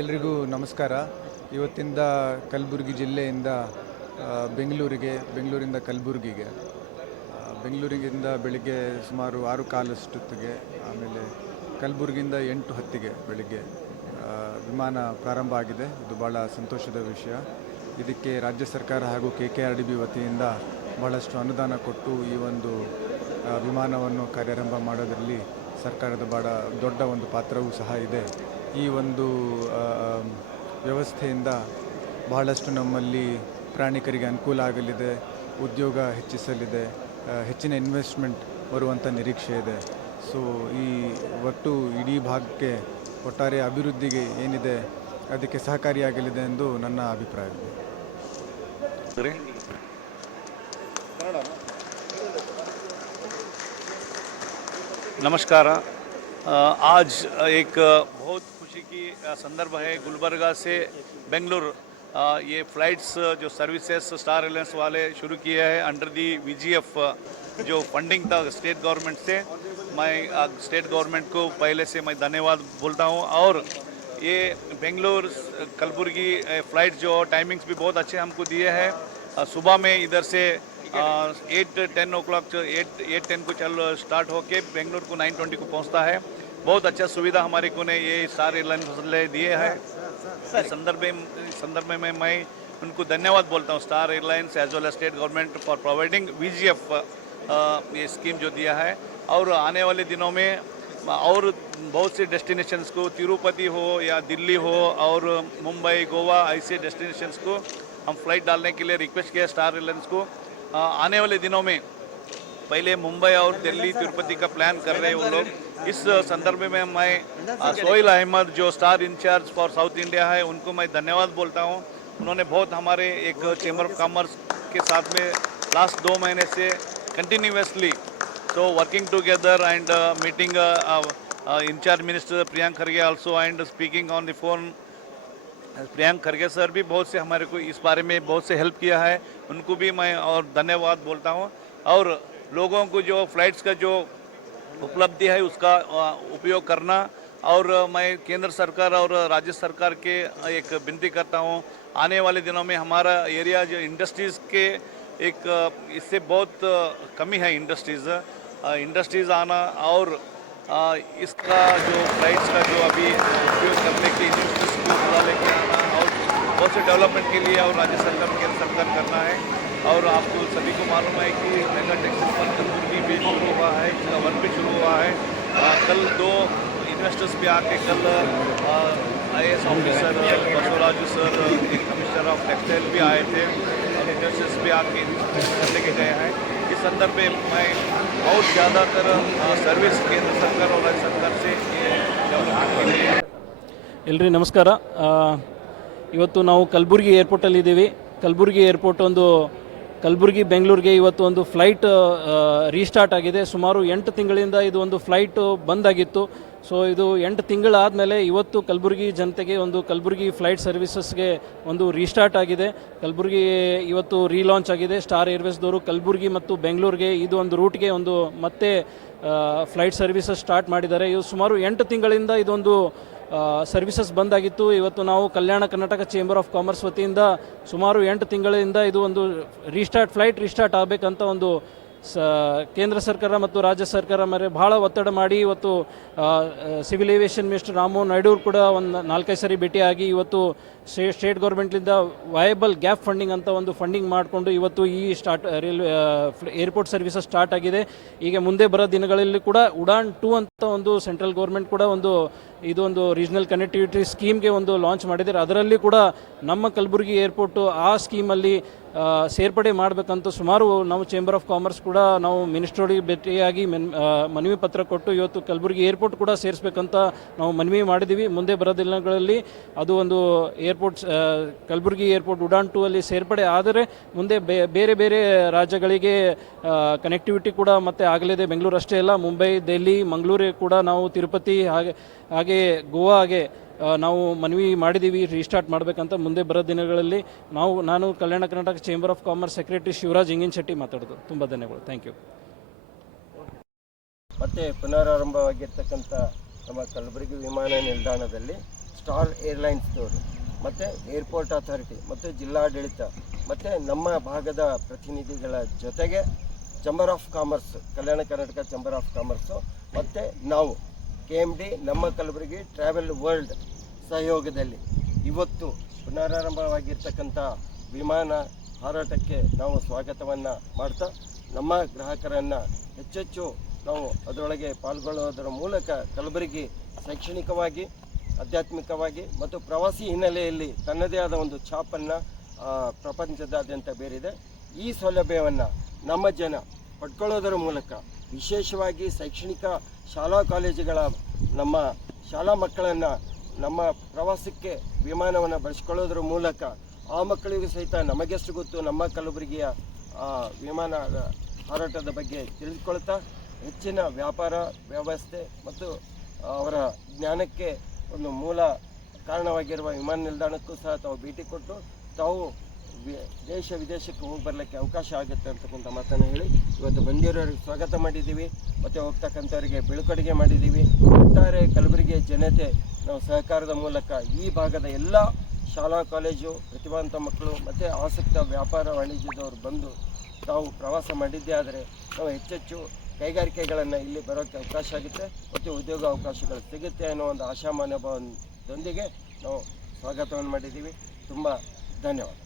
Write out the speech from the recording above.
ಎಲ್ರಿಗೂ ನಮಸ್ಕಾರ. ಇವತ್ತಿಂದ ಕಲಬುರಗಿ ಜಿಲ್ಲೆಯಿಂದ ಬೆಂಗಳೂರಿಂದ ಕಲಬುರಗಿಗೆ, ಬೆಂಗಳೂರಿಗಿಂದ ಬೆಳಿಗ್ಗೆ ಸುಮಾರು 6:15 ಆಮೇಲೆ ಕಲಬುರಗಿಯಿಂದ 8:10 ಬೆಳಿಗ್ಗೆ ವಿಮಾನ ಪ್ರಾರಂಭ ಆಗಿದೆ. ಇದು ಭಾಳ ಸಂತೋಷದ ವಿಷಯ. ಇದಕ್ಕೆ ರಾಜ್ಯ ಸರ್ಕಾರ ಹಾಗೂ KKRDB ವತಿಯಿಂದ ಬಹಳಷ್ಟು ಅನುದಾನ ಕೊಟ್ಟು ಈ ಒಂದು ವಿಮಾನವನ್ನು ಕಾರ್ಯಾರಂಭ ಮಾಡೋದರಲ್ಲಿ ಸರ್ಕಾರದ ಭಾಳ ದೊಡ್ಡ ಒಂದು ಪಾತ್ರವೂ ಸಹ ಇದೆ. ಈ ಒಂದು ವ್ಯವಸ್ಥೆಯಿಂದ ಬಹಳಷ್ಟು ನಮ್ಮಲ್ಲಿ ಪ್ರಯಾಣಿಕರಿಗೆ ಅನುಕೂಲ ಆಗಲಿದೆ, ಉದ್ಯೋಗ ಹೆಚ್ಚಿಸಲಿದೆ, ಹೆಚ್ಚಿನ ಇನ್ವೆಸ್ಟ್ಮೆಂಟ್ ಬರುವಂಥ ನಿರೀಕ್ಷೆ ಇದೆ. ಸೊ ಈ ಒಟ್ಟು ಇಡೀ ಭಾಗಕ್ಕೆ ಒಟ್ಟಾರೆ ಅಭಿವೃದ್ಧಿಗೆ ಏನಿದೆ ಅದಕ್ಕೆ ಸಹಕಾರಿಯಾಗಲಿದೆ ಎಂದು ನನ್ನ ಅಭಿಪ್ರಾಯವಿದೆ. नमस्कार। आज एक बहुत खुशी की संदर्भ है। गुलबर्गा से बेंगलुर ये फ़्लाइट्स जो सर्विसेज स्टार एयरलाइंस वाले शुरू किए हैं अंडर दी VGF जो फंडिंग था स्टेट गवर्नमेंट से। मैं स्टेट गवर्नमेंट को पहले से मैं धन्यवाद बोलता हूँ। और ये बेंगलुर कलबुर्गी फ़्लाइट जो टाइमिंग्स भी बहुत अच्छे हमको दिए हैं। सुबह में इधर से 8-10 o'clock 8:10 को स्टार्ट होके बेंगलुरु को 9:20 को पहुंचता है। बहुत अच्छा सुविधा हमारे को ने ये स्टार एयरलाइंस दिए हैं। इस संदर्भ में मैं उनको धन्यवाद बोलता हूं, Star Airlines as well as state government for providing VGF ये स्कीम जो दिया है। और आने वाले दिनों में और बहुत से डेस्टिनेशंस को, तिरुपति हो या दिल्ली हो और मुंबई गोवा ऐसे डेस्टिनेशंस को हम फ्लाइट डालने के लिए रिक्वेस्ट किया स्टार एयरलाइंस को। आने वाले दिनों में पहले मुंबई और दिल्ली तिरुपति का प्लान कर रहे हैं वो लोग। इस संदर्भ में मैं सोहेल अहमद जो Star incharge for South India है उनको मैं धन्यवाद बोलता हूँ। उन्होंने बहुत हमारे एक चेंबर ऑफ कॉमर्स के साथ में लास्ट 2 महीने से continuously so working together and meeting incharge minister Priyank Kharge also and speaking on the phone। Priyank Kharge sir भी बहुत से हमारे को इस बारे में बहुत से हेल्प किया है, उनको भी मैं और धन्यवाद बोलता हूँ। और लोगों को जो फ्लाइट्स का जो उपलब्धि है उसका उपयोग करना। और मैं केंद्र सरकार और राज्य सरकार के एक विनती करता हूँ, आने वाले दिनों में हमारा एरिया जो इंडस्ट्रीज़ के एक इससे बहुत कमी है। इंडस्ट्रीज़ आना और इसका जो फ्लाइट्स का जो अभी उपयोग करने के इन्वेस्टर्स को बुला लेके आना और बहुत से डेवलपमेंट के लिए और राज्य सरकार केंद्र सरकार करना है। और आपको सभी को मालूम है कि मेगा टेक्सटाइल पर कलबुर्गी भी शुरू हुआ है, इसका वर्क भी शुरू हुआ है। कल 2 इन्वेस्टर्स भी आके कल IAS ऑफिसर बसवराजू सर, एक कमिश्नर ऑफ टेक्सटाइल भी आए थे और इन्वेस्टर्स भी आके करने के गए हैं। इस संदर्भ में मैं बहुत ज़्यादातर सर्विस केंद्र सरकार और राज्य सरकार से डेवलपमेंट के लिए। ಎಲ್ರಿ ನಮಸ್ಕಾರ. ಇವತ್ತು ನಾವು ಕಲಬುರಗಿ ಏರ್ಪೋರ್ಟಲ್ಲಿ ಇದ್ದೀವಿ. ಕಲಬುರಗಿ ಏರ್ಪೋರ್ಟ್ ಒಂದು ಕಲಬುರಗಿ ಬೆಂಗಳೂರಿಗೆ ಇವತ್ತು ಒಂದು ಫ್ಲೈಟ್ ರೀಸ್ಟಾರ್ಟ್ ಆಗಿದೆ. ಸುಮಾರು 8 ತಿಂಗಳಿಂದ ಇದು ಒಂದು ಫ್ಲೈಟ್ ಬಂದಾಗಿತ್ತು. ಸೊ ಇದು 8 ತಿಂಗಳಾದಮೇಲೆ ಇವತ್ತು ಕಲಬುರಗಿ ಜನತೆಗೆ ಒಂದು ಕಲಬುರಗಿ ಫ್ಲೈಟ್ ಸರ್ವಿಸಸ್ಗೆ ಒಂದು ರೀಸ್ಟಾರ್ಟ್ ಆಗಿದೆ. ಕಲಬುರಗಿ ಇವತ್ತು ರೀಲಾಂಚ್ ಆಗಿದೆ. ಸ್ಟಾರ್ ಏರ್ವೇಸ್ದವರು ಕಲಬುರಗಿ ಮತ್ತು ಬೆಂಗಳೂರಿಗೆ ಇದು ಒಂದು ರೂಟ್ಗೆ ಒಂದು ಮತ್ತೆ ಫ್ಲೈಟ್ ಸರ್ವಿಸಸ್ ಸ್ಟಾರ್ಟ್ ಮಾಡಿದ್ದಾರೆ. ಇದು ಸುಮಾರು 8 ತಿಂಗಳಿಂದ ಇದೊಂದು ಸರ್ವಿಸಸ್ ಬಂದಾಗಿತ್ತು. ಇವತ್ತು ನಾವು ಕಲ್ಯಾಣ ಕರ್ನಾಟಕ ಚೇಂಬರ್ ಆಫ್ ಕಾಮರ್ಸ್ ವತಿಯಿಂದ ಸುಮಾರು 8 ತಿಂಗಳಿಂದ ಇದು ಒಂದು ಫ್ಲೈಟ್ ರೀಸ್ಟಾರ್ಟ್ ಆಗಬೇಕಂತ ಒಂದು ಕೇಂದ್ರ ಸರ್ಕಾರ ಮತ್ತು ರಾಜ್ಯ ಸರ್ಕಾರ ಮೇಲೆ ಭಾಳ ಒತ್ತಡ ಮಾಡಿ ಇವತ್ತು civil aviation minister Rammohan Naidu ಕೂಡ ಒಂದು 4-5 ಸರಿ ಭೇಟಿಯಾಗಿ ಇವತ್ತು ಸ್ಟೇಟ್ ಗೌರ್ಮೆಂಟ್ಲಿಂದ ವಯಬಲ್ ಗ್ಯಾಪ್ ಫಂಡಿಂಗ್ ಅಂತ ಒಂದು ಫಂಡಿಂಗ್ ಮಾಡಿಕೊಂಡು ಇವತ್ತು ಈ ಏರ್ಪೋರ್ಟ್ ಸರ್ವಿಸಸ್ ಸ್ಟಾರ್ಟ್ ಆಗಿದೆ. ಈಗ ಮುಂದೆ ಬರೋ ದಿನಗಳಲ್ಲಿ ಕೂಡ ಉಡಾನ್ 2 ಅಂತ ಒಂದು ಸೆಂಟ್ರಲ್ ಗೌರ್ಮೆಂಟ್ ಕೂಡ ಇದೊಂದು ರೀಜನಲ್ ಕನೆಕ್ಟಿವಿಟಿ ಸ್ಕೀಮ್ಗೆ ಒಂದು ಲಾಂಚ್ ಮಾಡಿದ್ದಾರೆ. ಅದರಲ್ಲಿ ಕೂಡ ನಮ್ಮ ಕಲಬುರಗಿ ಏರ್ಪೋರ್ಟು ಆ ಸ್ಕೀಮಲ್ಲಿ ಸೇರ್ಪಡೆ ಮಾಡಬೇಕಂತ ಸುಮಾರು ನಾವು ಚೇಂಬರ್ ಆಫ್ ಕಾಮರ್ಸ್ ಕೂಡ ನಾವು ಮಿನಿಸ್ಟ್ರಿಗೆ ಭೇಟಿಯಾಗಿ ಮನವಿ ಪತ್ರ ಕೊಟ್ಟು ಇವತ್ತು ಕಲಬುರಗಿ ಏರ್ಪೋರ್ಟ್ ಕೂಡ ಸೇರಿಸಬೇಕಂತ ನಾವು ಮನವಿ ಮಾಡಿದ್ದೀವಿ. ಮುಂದೆ ಬರೋ ದಿನಗಳಲ್ಲಿ ಅದು ಒಂದು ಕಲಬುರಗಿ ಏರ್ಪೋರ್ಟ್ ಉಡಾನ್ 2 ಅಲ್ಲಿ ಸೇರ್ಪಡೆ ಆದರೆ ಮುಂದೆ ಬೇರೆ ಬೇರೆ ರಾಜ್ಯಗಳಿಗೆ ಕನೆಕ್ಟಿವಿಟಿ ಕೂಡ ಮತ್ತೆ ಆಗಲಿದೆ. ಬೆಂಗಳೂರು ಅಷ್ಟೇ ಅಲ್ಲ, ಮುಂಬೈ, ದೆಹಲಿ, ಮಂಗಳೂರು ಕೂಡ ನಾವು ತಿರುಪತಿ ಹಾಗೆ ಗೋವಾಗೆ ನಾವು ಮನವಿ ಮಾಡಿದ್ದೀವಿ ರೀಸ್ಟಾರ್ಟ್ ಮಾಡಬೇಕಂತ. ಮುಂದೆ ಬರೋ ದಿನಗಳಲ್ಲಿ ನಾನು Kalyana Karnataka chamber of commerce secretary Shivaraj Ingin Shetty ಮಾತಾಡೋದು. ತುಂಬ ಧನ್ಯವಾದ. Thank you. ಮತ್ತೆ ಪುನರಾರಂಭವಾಗಿರ್ತಕ್ಕಂಥ ನಮ್ಮ ಕಲಬುರಗಿ ವಿಮಾನ ನಿಲ್ದಾಣದಲ್ಲಿ ಸ್ಟಾರ್ ಏರ್ಲೈನ್ಸ್ದವರು ಮತ್ತು ಏರ್ಪೋರ್ಟ್ ಅಥಾರಿಟಿ ಮತ್ತು ಜಿಲ್ಲಾಡಳಿತ ಮತ್ತು ನಮ್ಮ ಭಾಗದ ಪ್ರತಿನಿಧಿಗಳ ಜೊತೆಗೆ chamber of commerce, Kalyana Karnataka chamber of commerce ಮತ್ತು ನಾವು KMD ನಮ್ಮ ಕಲಬುರಗಿ ಟ್ರಾವೆಲ್ ವರ್ಲ್ಡ್ ಸಹಯೋಗದಲ್ಲಿ ಇವತ್ತು ಪುನರಾರಂಭವಾಗಿರ್ತಕ್ಕಂಥ ವಿಮಾನ ಹಾರಾಟಕ್ಕೆ ನಾವು ಸ್ವಾಗತವನ್ನು ಮಾಡ್ತಾ ನಮ್ಮ ಗ್ರಾಹಕರನ್ನು ಹೆಚ್ಚೆಚ್ಚು ನಾವು ಅದರೊಳಗೆ ಪಾಲ್ಗೊಳ್ಳೋದರ ಮೂಲಕ ಕಲಬುರಗಿ ಶೈಕ್ಷಣಿಕವಾಗಿ, ಆಧ್ಯಾತ್ಮಿಕವಾಗಿ ಮತ್ತು ಪ್ರವಾಸಿ ಹಿನ್ನೆಲೆಯಲ್ಲಿ ತನ್ನದೇ ಆದ ಒಂದು ಛಾಪನ್ನು ಪ್ರಪಂಚದಾದ್ಯಂತ ಬೀರಿದೆ. ಈ ಸೌಲಭ್ಯವನ್ನು ನಮ್ಮ ಜನ ಪಡ್ಕೊಳ್ಳೋದರ ಮೂಲಕ ವಿಶೇಷವಾಗಿ ಶೈಕ್ಷಣಿಕ ಶಾಲಾ ಕಾಲೇಜುಗಳ ನಮ್ಮ ಶಾಲಾ ಮಕ್ಕಳನ್ನು ನಮ್ಮ ಪ್ರವಾಸಕ್ಕೆ ವಿಮಾನವನ್ನು ಬಳಸ್ಕೊಳ್ಳೋದ್ರ ಮೂಲಕ ಆ ಮಕ್ಕಳಿಗೂ ಸಹಿತ ನಮಗೆಷ್ಟು ಗೊತ್ತು ನಮ್ಮ ಕಲಬುರಗಿಯ ವಿಮಾನದ ಹಾರಾಟದ ಬಗ್ಗೆ ತಿಳಿದುಕೊಳ್ತಾ ಹೆಚ್ಚಿನ ವ್ಯಾಪಾರ ವ್ಯವಸ್ಥೆ ಮತ್ತು ಅವರ ಜ್ಞಾನಕ್ಕೆ ಒಂದು ಮೂಲ ಕಾರಣವಾಗಿರುವ ವಿಮಾನ ನಿಲ್ದಾಣಕ್ಕೂ ಸಹ ತಾವು ಭೇಟಿ ಕೊಟ್ಟು ತಾವು ದೇಶ ವಿದೇಶಕ್ಕೆ ಹೋಗಿ ಬರಲಿಕ್ಕೆ ಅವಕಾಶ ಆಗುತ್ತೆ ಅಂತಕ್ಕಂಥ ಮಾತನ್ನು ಹೇಳಿ ಇವತ್ತು ಬಂದಿರೋರಿಗೆ ಸ್ವಾಗತ ಮಾಡಿದ್ದೀವಿ ಮತ್ತು ಹೋಗ್ತಕ್ಕಂಥವರಿಗೆ ಬೀಳ್ಕೊಡುಗೆ ಮಾಡಿದ್ದೀವಿ. ಒಟ್ಟಾರೆ ಕಲಬುರಗಿಯ ಜನತೆ ನಾವು ಸಹಕಾರದ ಮೂಲಕ ಈ ಭಾಗದ ಎಲ್ಲ ಶಾಲಾ ಕಾಲೇಜು ಪ್ರತಿಭಾವಂತ ಮಕ್ಕಳು ಮತ್ತು ಆಸಕ್ತ ವ್ಯಾಪಾರ ವಾಣಿಜ್ಯದವರು ಬಂದು ತಾವು ಪ್ರವಾಸ ಮಾಡಿದ್ದೇ ಆದರೆ ನಾವು ಹೆಚ್ಚೆಚ್ಚು ಕೈಗಾರಿಕೆಗಳನ್ನು ಇಲ್ಲಿ ಬರೋಕ್ಕೆ ಅವಕಾಶ ಆಗುತ್ತೆ ಮತ್ತು ಉದ್ಯೋಗ ಅವಕಾಶಗಳು ಸಿಗುತ್ತೆ ಅನ್ನೋ ಒಂದು ಆಶಾ ಮನೋಭಾವದೊಂದಿಗೆ ನಾವು ಸ್ವಾಗತವನ್ನು ಮಾಡಿದ್ದೀವಿ. ತುಂಬ ಧನ್ಯವಾದ.